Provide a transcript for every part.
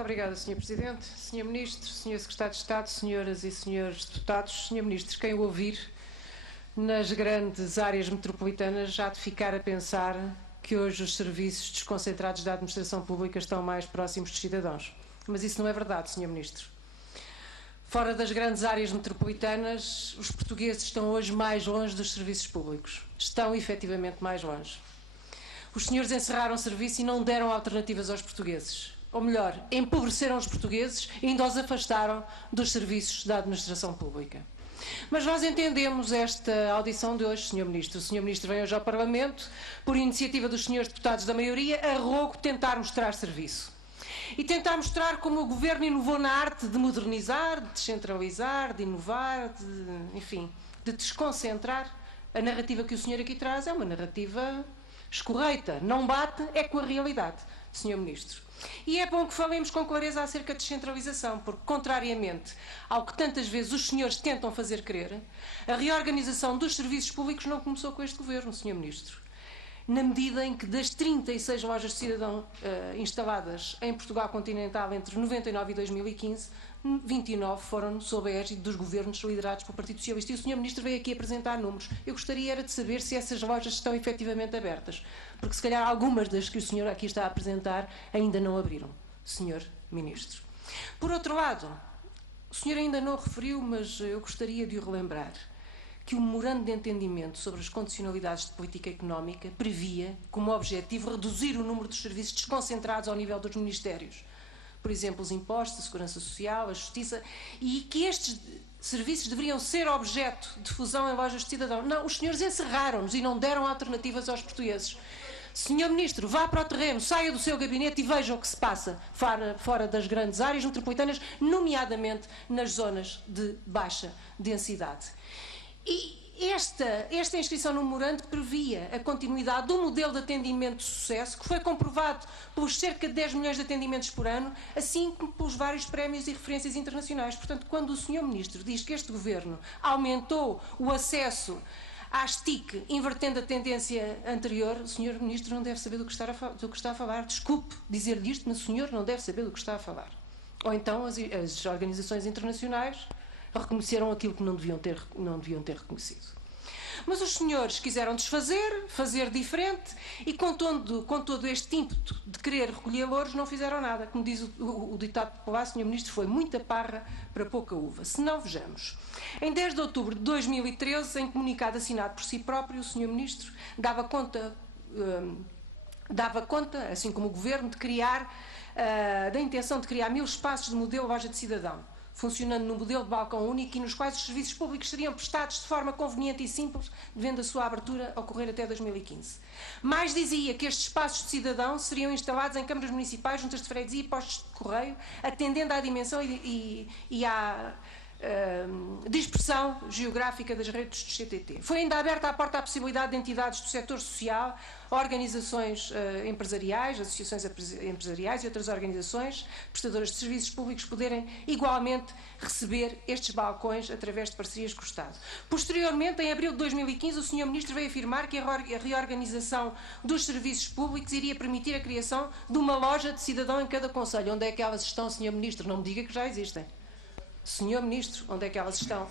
Muito obrigada, Sr. Presidente. Sr. Ministro, Sr. Secretário de Estado, Senhoras e Senhores Deputados, Sr. Ministro, quem o ouvir nas grandes áreas metropolitanas já há de ficar a pensar que hoje os serviços desconcentrados da administração pública estão mais próximos dos cidadãos. Mas isso não é verdade, Sr. Ministro. Fora das grandes áreas metropolitanas, os portugueses estão hoje mais longe dos serviços públicos. Estão efetivamente mais longe. Os senhores encerraram o serviço e não deram alternativas aos portugueses. Ou melhor, empobreceram os portugueses e ainda os afastaram dos serviços da administração pública. Mas nós entendemos esta audição de hoje, Sr. Ministro. O Sr. Ministro vem hoje ao Parlamento, por iniciativa dos senhores deputados da maioria, a rogo tentar mostrar serviço. E tentar mostrar como o Governo inovou na arte de modernizar, de descentralizar, de inovar, de desconcentrar. A narrativa que o senhor aqui traz é uma narrativa escorreita, não bate, é com a realidade, Sr. Ministro. E é bom que falemos com clareza acerca de descentralização, porque, contrariamente ao que tantas vezes os senhores tentam fazer crer, a reorganização dos serviços públicos não começou com este Governo, Sr. Ministro. Na medida em que das 36 lojas de cidadão instaladas em Portugal continental entre 99 e 2015, 29 foram sob a égide dos governos liderados pelo Partido Socialista. E o Sr. Ministro veio aqui apresentar números. Eu gostaria era de saber se essas lojas estão efetivamente abertas, porque se calhar algumas das que o senhor aqui está a apresentar ainda não abriram, Sr. Ministro. Por outro lado, o senhor ainda não referiu, mas eu gostaria de o relembrar, que o memorando de entendimento sobre as condicionalidades de política económica previa como objetivo reduzir o número dos serviços desconcentrados ao nível dos ministérios. Por exemplo, os impostos, a segurança social, a justiça, e que estes serviços deveriam ser objeto de fusão em lojas de cidadão. Não, os senhores encerraram-nos e não deram alternativas aos portugueses. Senhor Ministro, vá para o terreno, saia do seu gabinete e veja o que se passa fora das grandes áreas metropolitanas, nomeadamente nas zonas de baixa densidade. E esta inscrição no memorando previa a continuidade do modelo de atendimento de sucesso, que foi comprovado pelos cerca de 10 milhões de atendimentos por ano, assim como pelos vários prémios e referências internacionais. Portanto, quando o Sr. Ministro diz que este Governo aumentou o acesso às TIC, invertendo a tendência anterior, o Sr. Ministro não deve saber do que está a falar. Desculpe dizer-lhe isto, mas o senhor não deve saber do que está a falar. Ou então as organizações internacionais reconheceram aquilo que não deviam ter reconhecido. Mas os senhores quiseram desfazer, fazer diferente e com todo este ímpeto de querer recolher louros não fizeram nada. Como diz o ditado popular, Sr. Ministro, foi muita parra para pouca uva. Se não, vejamos. Em 10 de outubro de 2013, em comunicado assinado por si próprio, o Sr. Ministro dava conta, assim como o Governo, de criar, da intenção de criar 1000 espaços de modelo loja de cidadão, funcionando no modelo de balcão único e nos quais os serviços públicos seriam prestados de forma conveniente e simples, devendo a sua abertura ocorrer até 2015. Mais dizia que estes espaços de cidadão seriam instalados em câmaras municipais, juntas de freguesia e postos de correio, atendendo à dimensão e à dispersão geográfica das redes do CTT. Foi ainda aberta a porta à possibilidade de entidades do setor social, organizações empresariais, associações empresariais e outras organizações prestadoras de serviços públicos poderem igualmente receber estes balcões através de parcerias com o Estado. Posteriormente, em abril de 2015, o Sr. Ministro veio afirmar que a reorganização dos serviços públicos iria permitir a criação de uma loja de cidadão em cada concelho. Onde é que elas estão, Sr. Ministro? Não me diga que já existem. Senhor Ministro, onde é que elas estão?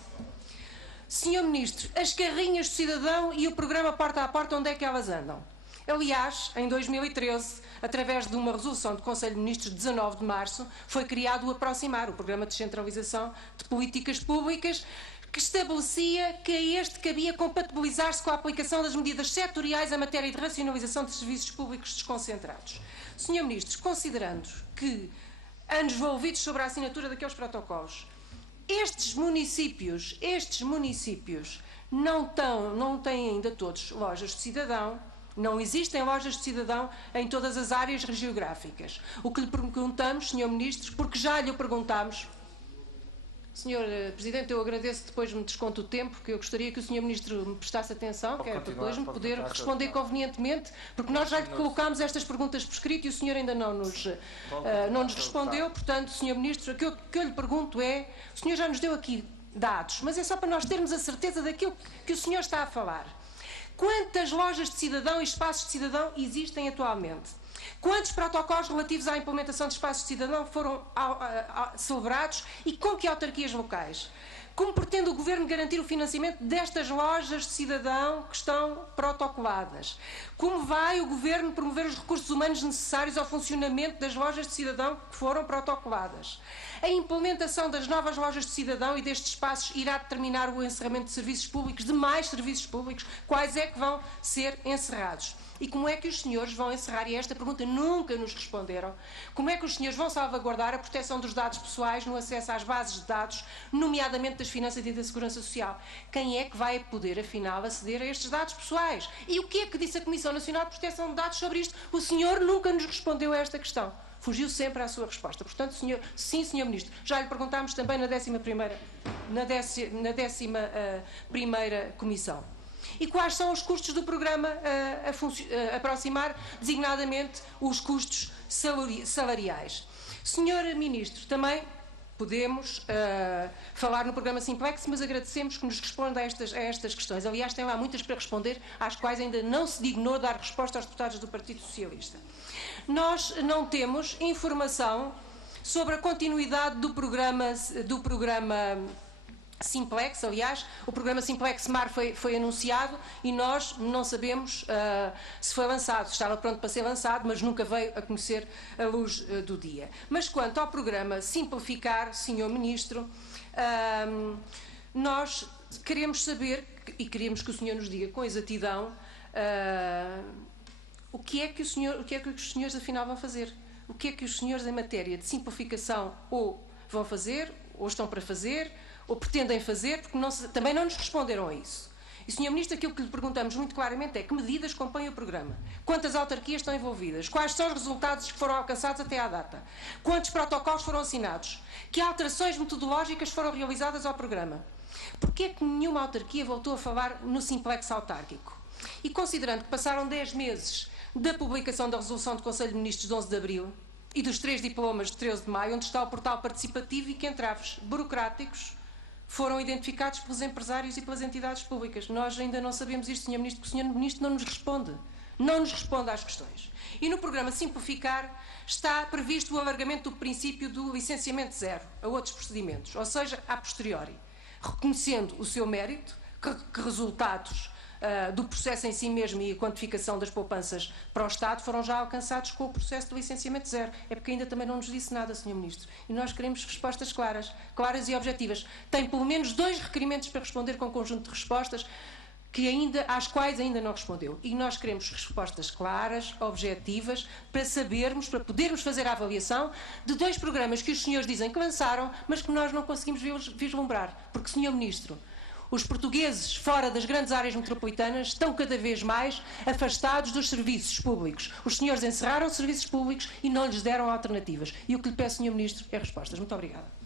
Senhor Ministro, as carrinhas do cidadão e o programa Porta a Porta, onde é que elas andam? Aliás, em 2013, através de uma resolução do Conselho de Ministros de 19 de março, foi criado o Aproximar, o Programa de Descentralização de Políticas Públicas, que estabelecia que a este cabia compatibilizar-se com a aplicação das medidas setoriais em matéria de racionalização de serviços públicos desconcentrados. Senhor Ministro, considerando que anos envolvidos sobre a assinatura daqueles protocolos, estes municípios não têm ainda todos lojas de cidadão, não existem lojas de cidadão em todas as áreas geográficas. O que lhe perguntamos, Sr. Ministro, porque já lhe perguntámos, Sr. Presidente, eu agradeço, depois me desconto o tempo, porque eu gostaria que o Sr. Ministro me prestasse atenção, que é para depois me poder responder convenientemente, porque nós já lhe colocámos estas perguntas por escrito e o senhor ainda não nos respondeu. Portanto, Sr. Ministro, o que eu lhe pergunto é, o senhor já nos deu aqui dados, mas é só para nós termos a certeza daquilo que o senhor está a falar. Quantas lojas de cidadão e espaços de cidadão existem atualmente? Quantos protocolos relativos à implementação de espaços de cidadão foram celebrados e com que autarquias locais? Como pretende o Governo garantir o financiamento destas lojas de cidadão que estão protocoladas? Como vai o Governo promover os recursos humanos necessários ao funcionamento das lojas de cidadão que foram protocoladas? A implementação das novas lojas de cidadão e destes espaços irá determinar o encerramento de serviços públicos, de mais serviços públicos? Quais é que vão ser encerrados? E como é que os senhores vão encerrar, e esta pergunta nunca nos responderam, como é que os senhores vão salvaguardar a proteção dos dados pessoais no acesso às bases de dados, nomeadamente das finanças e da segurança social? Quem é que vai poder, afinal, aceder a estes dados pessoais? E o que é que disse a Comissão Nacional de Proteção de Dados sobre isto? O senhor nunca nos respondeu a esta questão. Fugiu sempre à sua resposta. Portanto, sim, Sr. Ministro, já lhe perguntámos também na 11ª Comissão. E quais são os custos do programa a aproximar, designadamente os custos salariais? Sr. Ministro, também podemos falar no programa Simplex, mas agradecemos que nos responda a estas questões. Aliás, tem lá muitas para responder, às quais ainda não se dignou dar resposta aos deputados do Partido Socialista. Nós não temos informação sobre a continuidade do programa Simplex. Aliás, o programa Simplex Mar foi anunciado e nós não sabemos se foi lançado. Estava pronto para ser lançado, mas nunca veio a conhecer a luz do dia. Mas quanto ao programa Simplificar, Sr. Ministro, nós queremos saber, e queremos que o senhor nos diga com exatidão, o que é que os senhores afinal vão fazer? O que é que os senhores em matéria de simplificação ou vão fazer, ou estão para fazer, ou pretendem fazer, porque também não nos responderam a isso. E, Sr. Ministro, aquilo que lhe perguntamos muito claramente é que medidas compõem o programa? Quantas autarquias estão envolvidas? Quais são os resultados que foram alcançados até à data? Quantos protocolos foram assinados? Que alterações metodológicas foram realizadas ao programa? Porquê é que nenhuma autarquia voltou a falar no Simplex autárquico? E considerando que passaram 10 meses da publicação da resolução do Conselho de Ministros de 11 de Abril e dos 3 diplomas de 13 de Maio, onde está o portal participativo e que entraves burocráticos foram identificados pelos empresários e pelas entidades públicas. Nós ainda não sabemos isto, Sr. Ministro, porque o Sr. Ministro não nos responde. Não nos responde às questões. E no programa Simplificar está previsto o alargamento do princípio do licenciamento zero a outros procedimentos, ou seja, a posteriori, reconhecendo o seu mérito, que resultados do processo em si mesmo e a quantificação das poupanças para o Estado foram já alcançados com o processo de licenciamento zero. É porque ainda também não nos disse nada, Sr. Ministro. E nós queremos respostas claras e objetivas. Tem pelo menos 2 requerimentos para responder com um conjunto de respostas às quais ainda não respondeu. E nós queremos respostas claras, objetivas, para podermos fazer a avaliação de 2 programas que os senhores dizem que lançaram, mas que nós não conseguimos vislumbrar. Porque, Sr. Ministro, os portugueses fora das grandes áreas metropolitanas estão cada vez mais afastados dos serviços públicos. Os senhores encerraram serviços públicos e não lhes deram alternativas. E o que lhe peço, Sr. Ministro, é respostas. Muito obrigada.